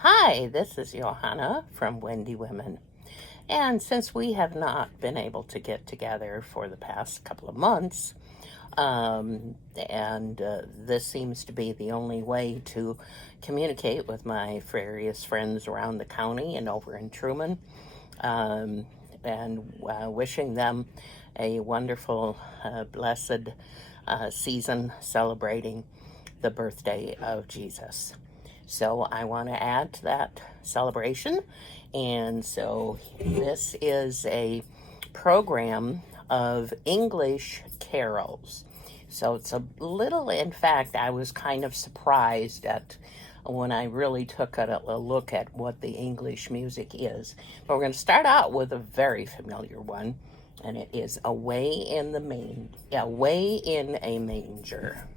Hi, this is Johanna from Wendy Women. And since we have not been able to get together for the past couple of months, and this seems to be the only way to communicate with my various friends around the county and over in Truman, um, and wishing them a wonderful, blessed season celebrating the birthday of Jesus. So I want to add to that celebration. And so this is a program of English carols. So it's a little, in fact, I was kind of surprised at when I really took a look at what the English music is. But we're going to start out with a very familiar one, and it is Away in a Manger.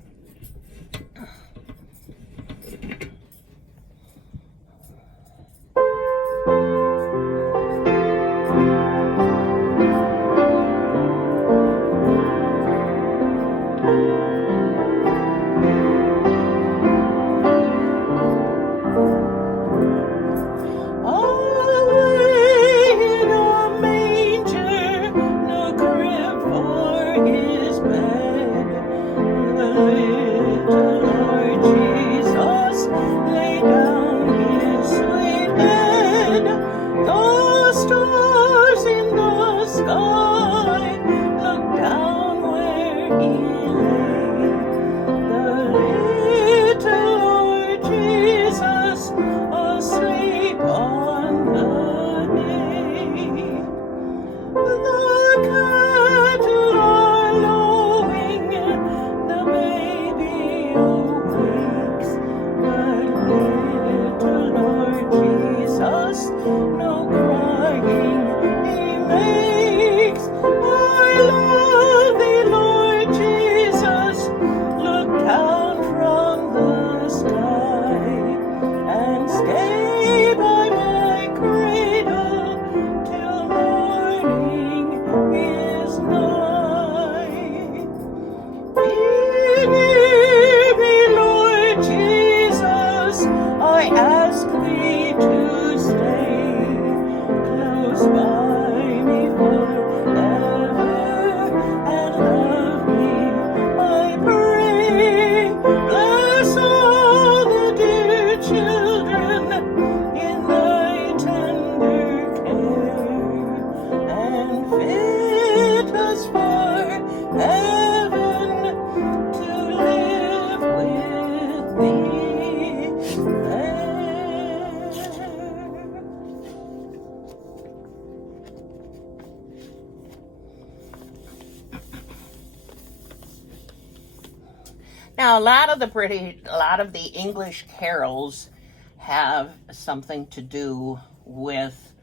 Now, a lot of the English carols have something to do with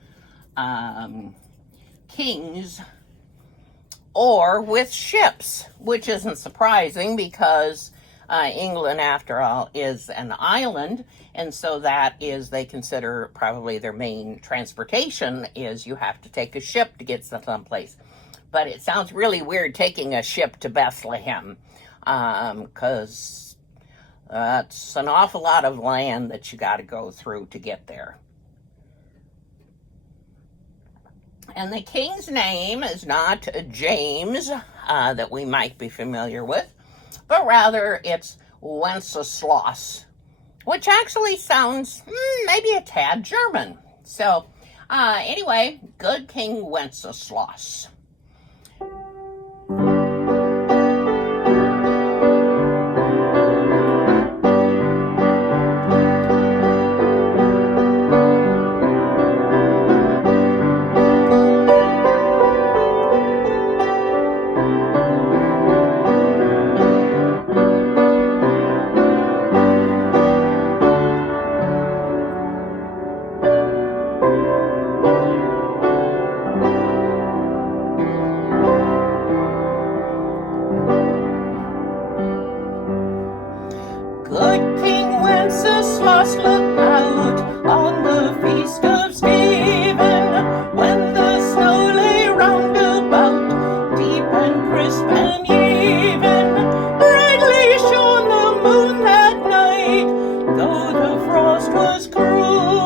kings or with ships, which isn't surprising because England, after all, is an island, and so that is, they consider probably their main transportation is you have to take a ship to get to someplace. But it sounds really weird taking a ship to Bethlehem, because that's an awful lot of land that you got to go through to get there. And the king's name is not James, that we might be familiar with, but rather it's Wenceslas, which actually sounds maybe a tad German. So, anyway, good King Wenceslas. Good King Wenceslas, look out on the feast of Stephen, when the snow lay round about, deep and crisp and even. Brightly shone the moon that night, though the frost was cruel.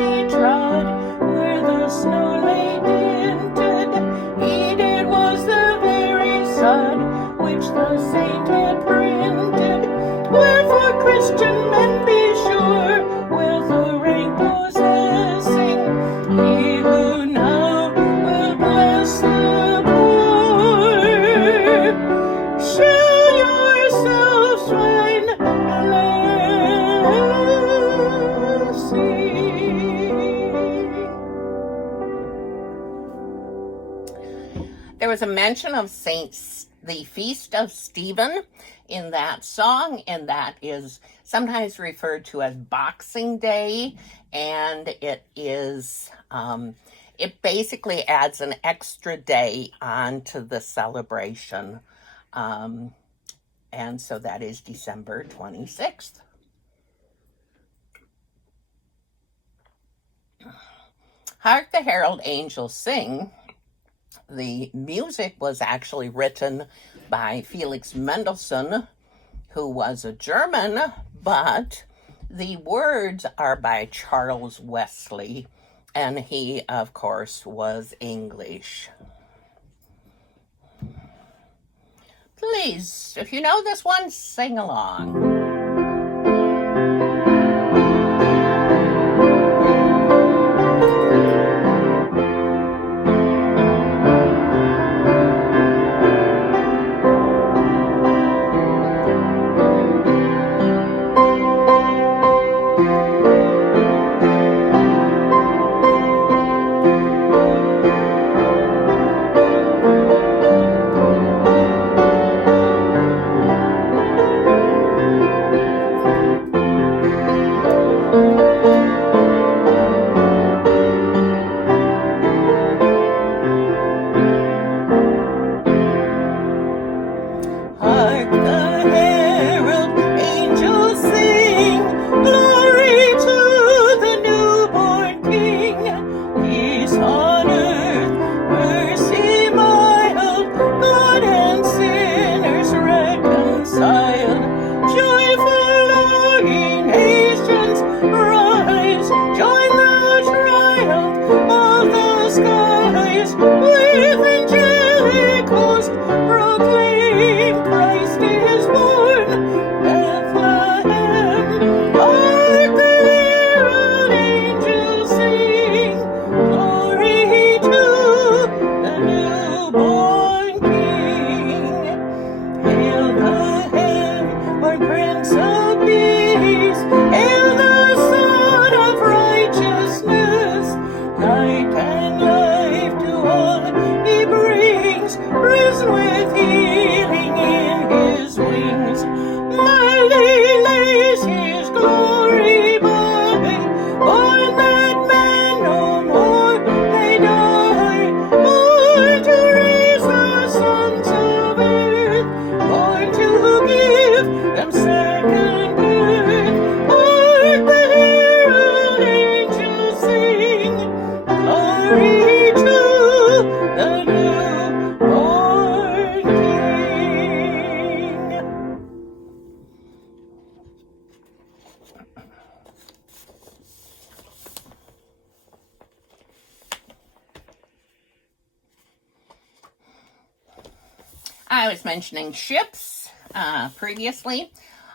he trod, where the snow lay dinted, heated was the very sod which the saint had printed. Wherefore Christian men be sure, will the rank possessing, he who now will bless the poor, show yourselves find blessing. There was a mention of the Feast of Stephen in that song, and that is sometimes referred to as Boxing Day, and it is it basically adds an extra day onto the celebration, and so that is December 26th. Hark the Herald Angels Sing. The music was actually written by Felix Mendelssohn, who was a German, but the words are by Charles Wesley, and he, of course, was English. Please, if you know this one, sing along. I was mentioning ships previously,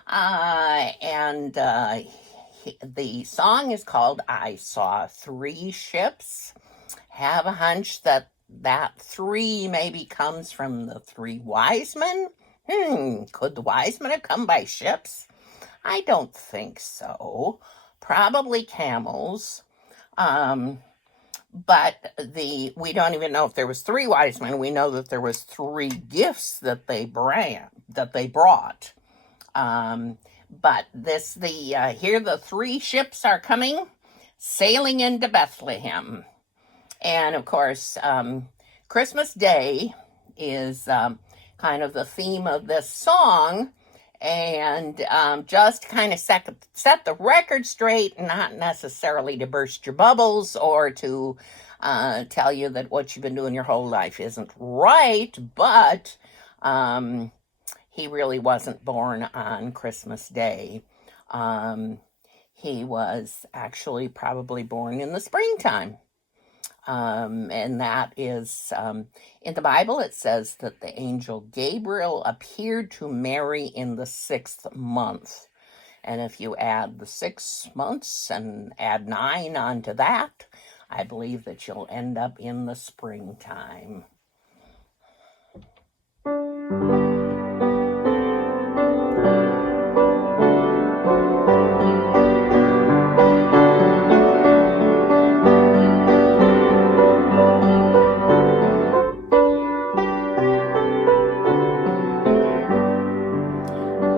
and the song is called I Saw Three Ships. Have a hunch that three maybe comes from the three wise men? Could the wise men have come by ships? I don't think so. Probably camels. But we don't even know if there was three wise men. We know that there was three gifts that they brought. But here the three ships are coming, sailing into Bethlehem. And of course, Christmas Day is kind of the theme of this song. And just kind of set the record straight, not necessarily to burst your bubbles or to tell you that what you've been doing your whole life isn't right, but he really wasn't born on Christmas Day. he was actually probably born in the springtime. And that is, in the Bible, it says that the angel Gabriel appeared to Mary in the 6th month. And if you add the 6 months and add 9 onto that, I believe that you'll end up in the springtime.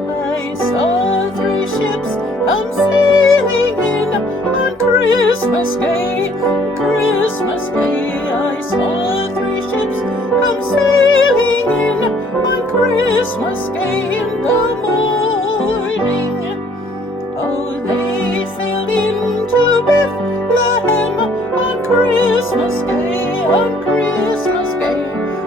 I saw 3 ships come sailing in on Christmas Day. Christmas Day, I saw 3 ships come sailing in on Christmas Day in the morning. Oh, they sailed into Bethlehem on Christmas Day, on Christmas Day.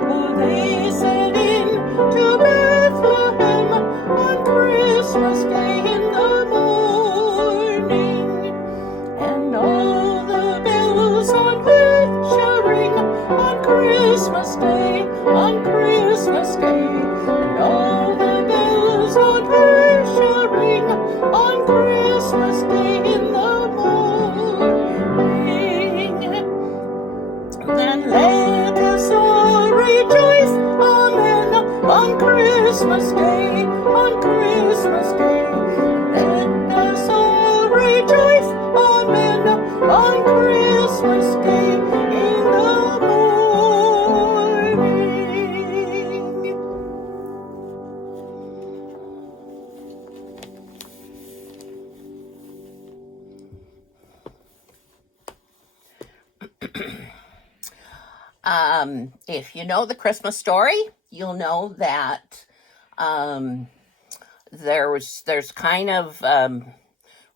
Oh, they sailed into Bethlehem on Christmas Day in the morning. And all the bells on earth shall ring on Christmas Day, on Christmas Day. And all the bells on earth shall ring on Christmas Day in the morning. Then let us all rejoice, amen, on Christmas Day, on Christmas Day. Let us all rejoice, amen, on Christmas Day in the morning. If you know the Christmas story, you'll know that there's kind of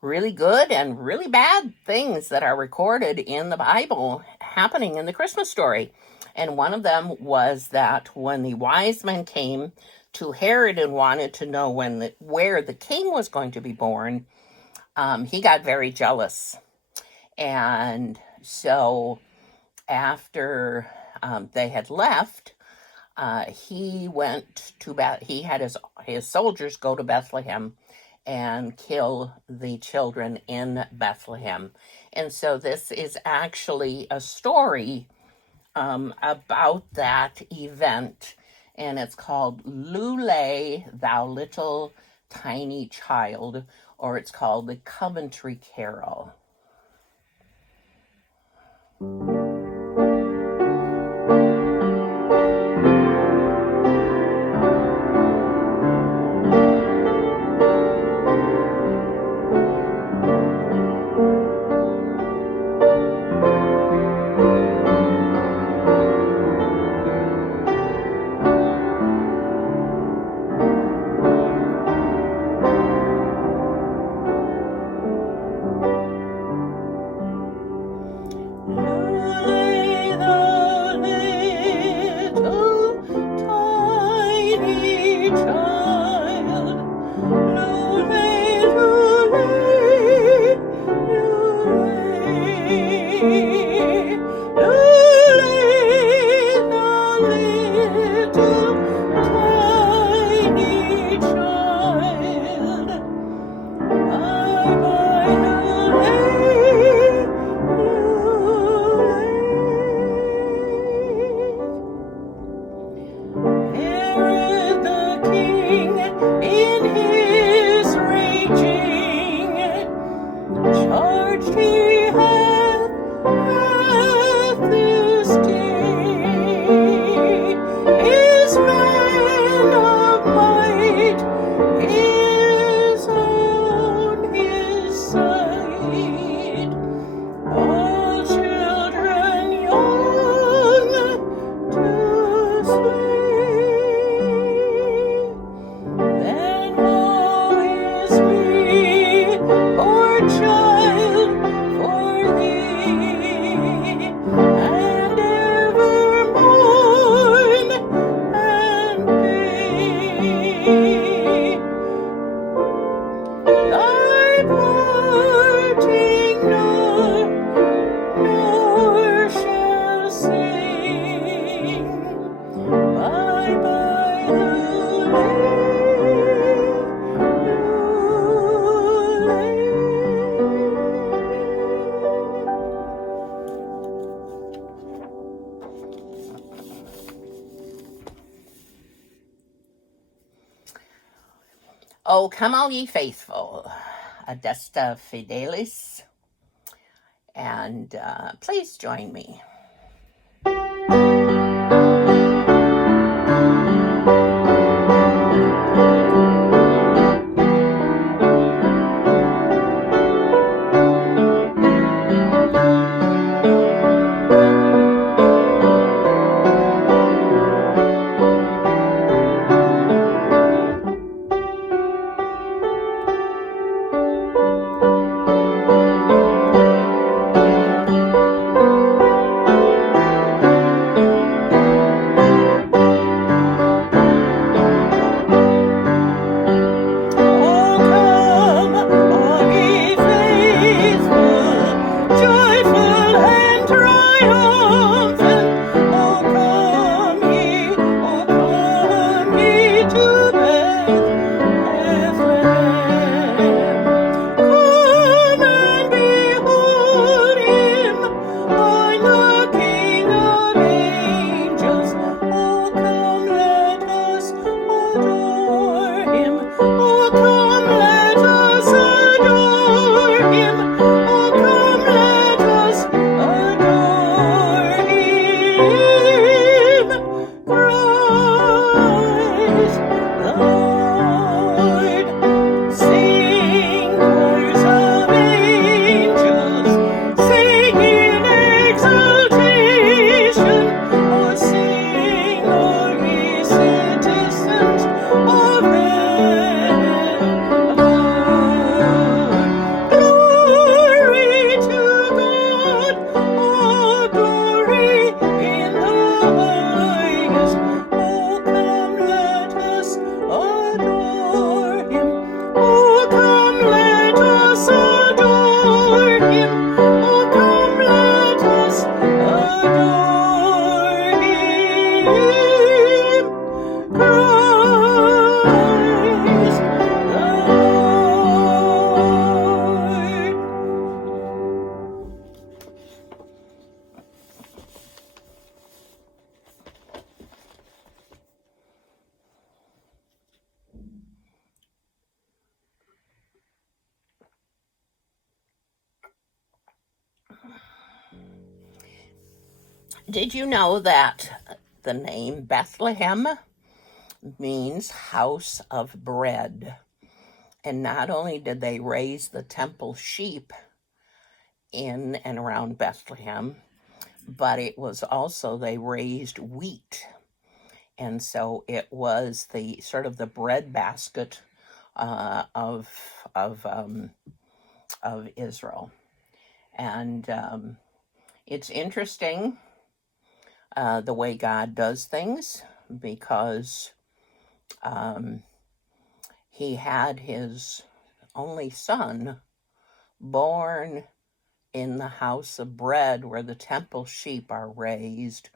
really good and really bad things that are recorded in the Bible happening in the Christmas story. And one of them was that when the wise men came to Herod and wanted to know where the king was going to be born, he got very jealous. And so after they had left, he had his soldiers go to Bethlehem and kill the children in Bethlehem. And so this is actually a story about that event, and it's called Lulay, Thou Little Tiny Child, or it's called the Coventry Carol. Charged he hath Oh, come all ye faithful, Adesta Fidelis, and please join me. Did you know that the name Bethlehem means house of bread? And not only did they raise the temple sheep in and around Bethlehem, but it was also they raised wheat. And so it was the sort of the bread basket of Israel. And it's interesting the way God does things, because he had his only son born in the house of bread where the temple sheep are raised,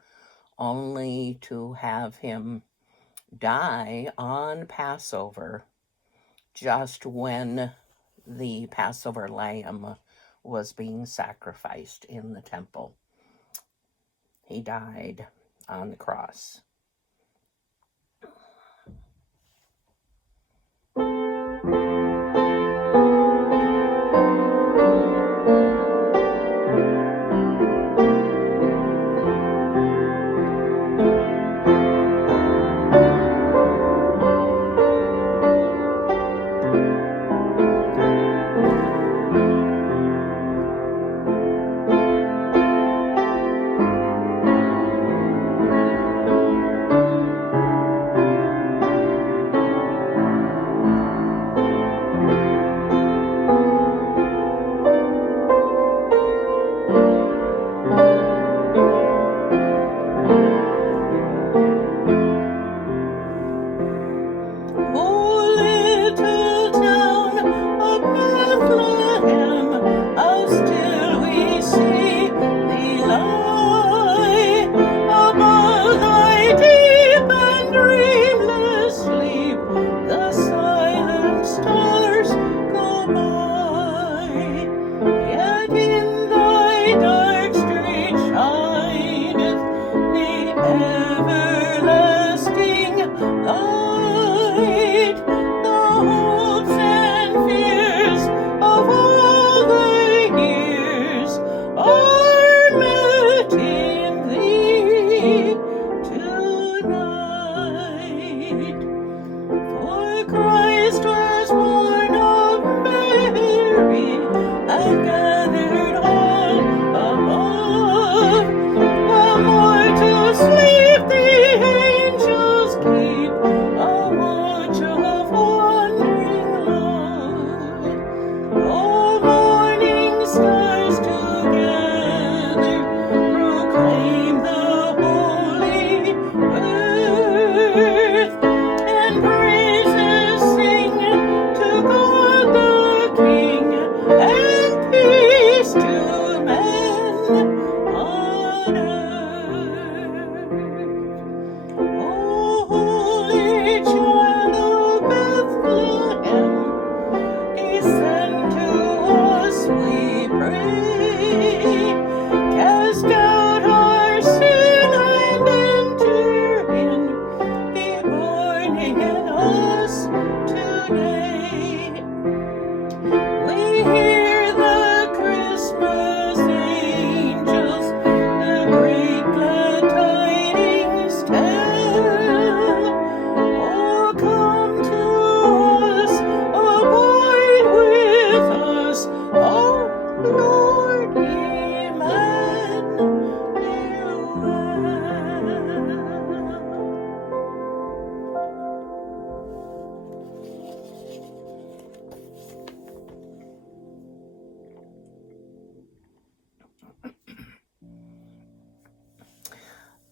only to have him die on Passover, just when the Passover lamb was being sacrificed in the temple. He died on the cross.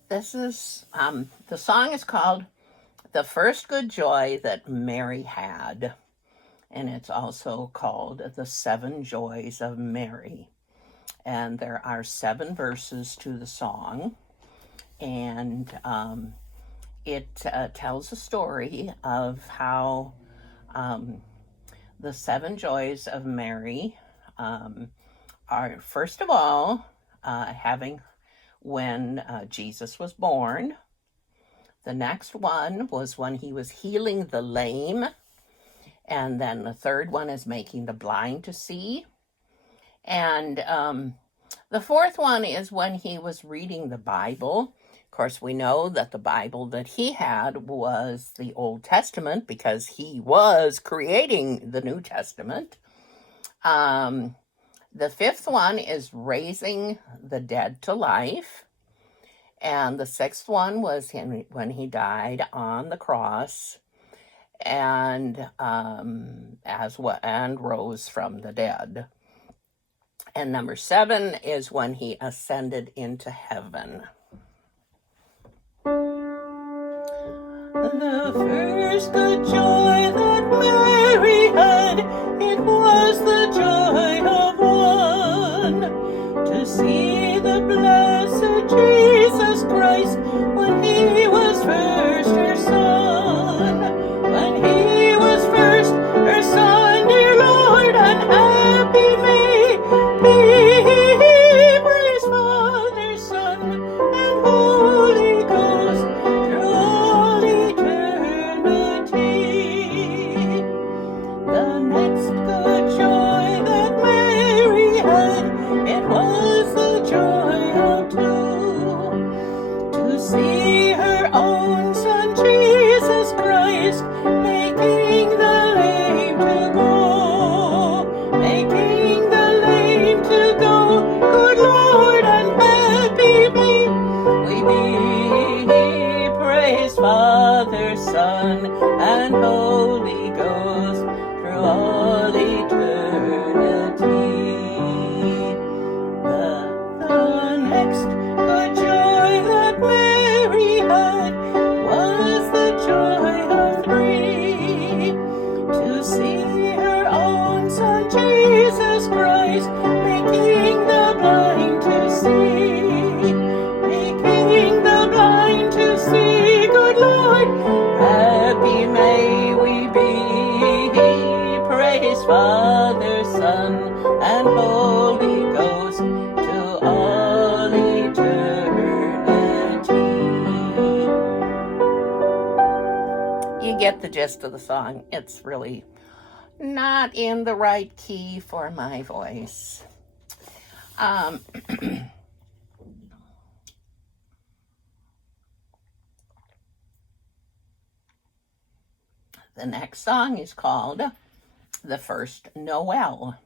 This is, the song is called The First Good Joy That Mary Had, and it's also called The Seven Joys of Mary. And there are 7 verses to the song, and it tells a story of how the 7 joys of Mary are, first of all, having when Jesus was born. The next one was when he was healing the lame. And then the third one is making the blind to see. And the fourth one is when he was reading the Bible. Of course, we know that the Bible that he had was the Old Testament because he was creating the New Testament. The fifth one is raising the dead to life. And the sixth one was when he died on the cross and rose from the dead. And number 7 is when he ascended into heaven. The first good joy that Mary had, it was the joy of one to see the blessed Jesus Christ when he was first her son. When he was first her son, dear Lord, and happy may be, praise Father, Son, and Holy Ghost through all eternity. The next good joy that Mary had, it was the joy of 2, to see her own son Jesus Christ making the lame to go, making the lame to go. Good Lord, and happy may we be, praise Father, Son, and Holy Ghost through all eternity. The next good joy that Mary had was the joy of 3, to see her own son Jesus Christ making the blind to see, making the blind to see. Good Lord, happy may we be, praise Father, Son, and Holy Ghost to all eternity. You get the gist of the song. It's really not in the right key for my voice. The next song is called The First Noel.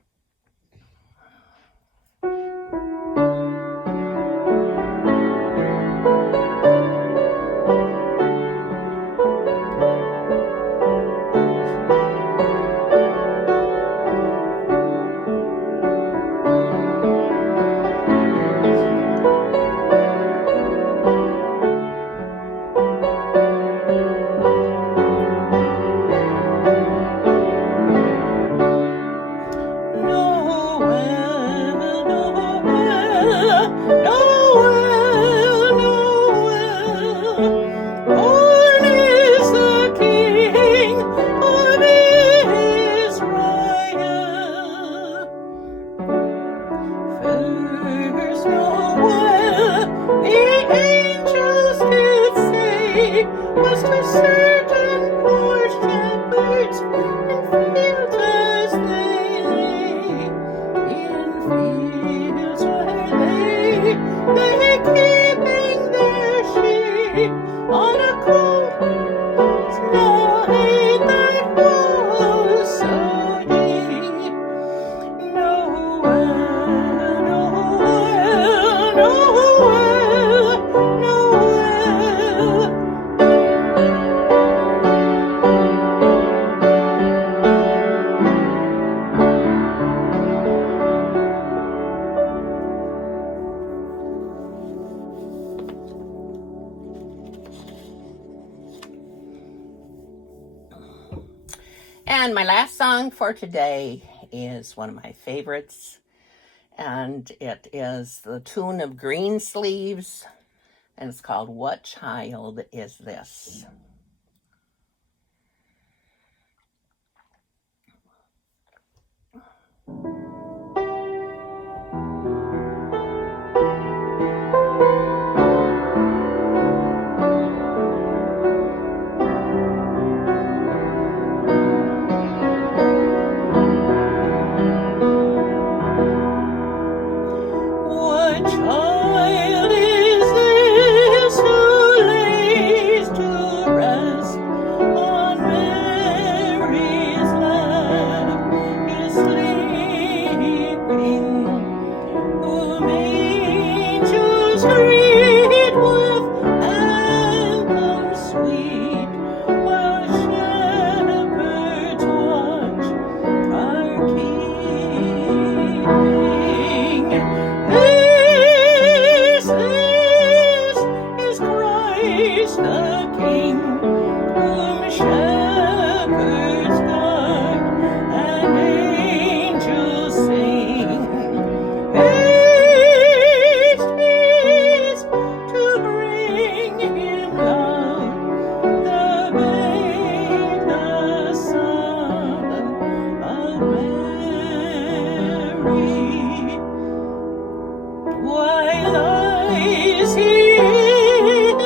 Was to certain poor shepherds in fields as they lay, in fields where they keeping their sheep on a cold night that was so deep. Noel, Noel, Noel, Noel. And my last song for today is one of my favorites, and it is the tune of Greensleeves, and it's called What Child Is This? What child is this who lays to rest on Mary's lap, is sleeping, whom angels greet with anthems sweet, while shepherds watch our keeping. This is Christ the King, whom shepherds guard and angels sing. Haste, haste to bring him loud, the babe, the Son of Mary. Why lies he in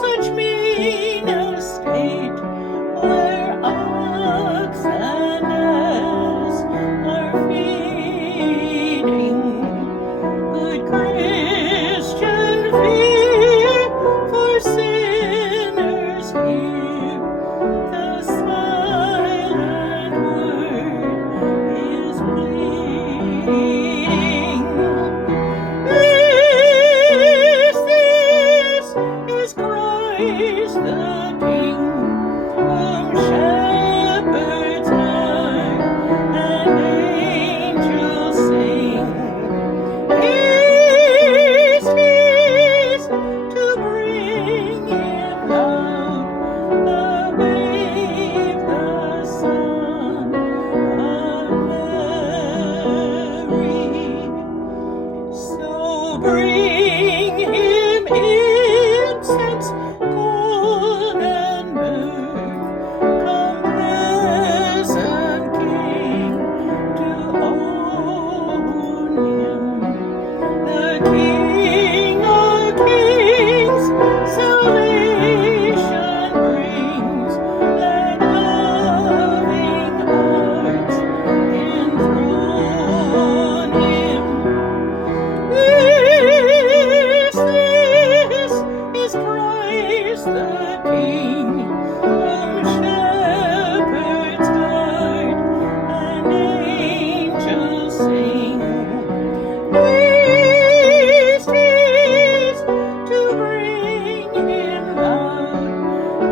such mean estate, where ox and ass are feeding? Good Christian, fear for sinners here, the silent word is bleeding. This is Christ the King, whom shepherds guard and angels sing. Haste, haste to bring him loud, the babe, the Son of Mary. So bring him incense, gold and myrrh, come present King to own him. The King of Kings salvation brings, let loving hearts enthrone him. This is Christ the King, whom shepherds guard and angels sing. Haste, haste to bring him loud,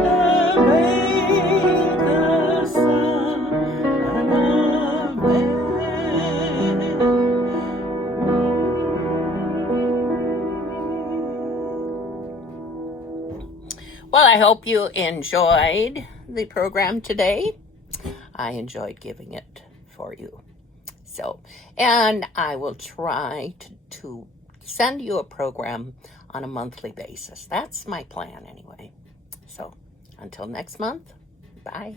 the babe, the Son of Mary. Well, I hope you enjoyed the program today. I enjoyed giving it for you. So, and I will try to send you a program on a monthly basis. That's my plan anyway. So, until next month, bye.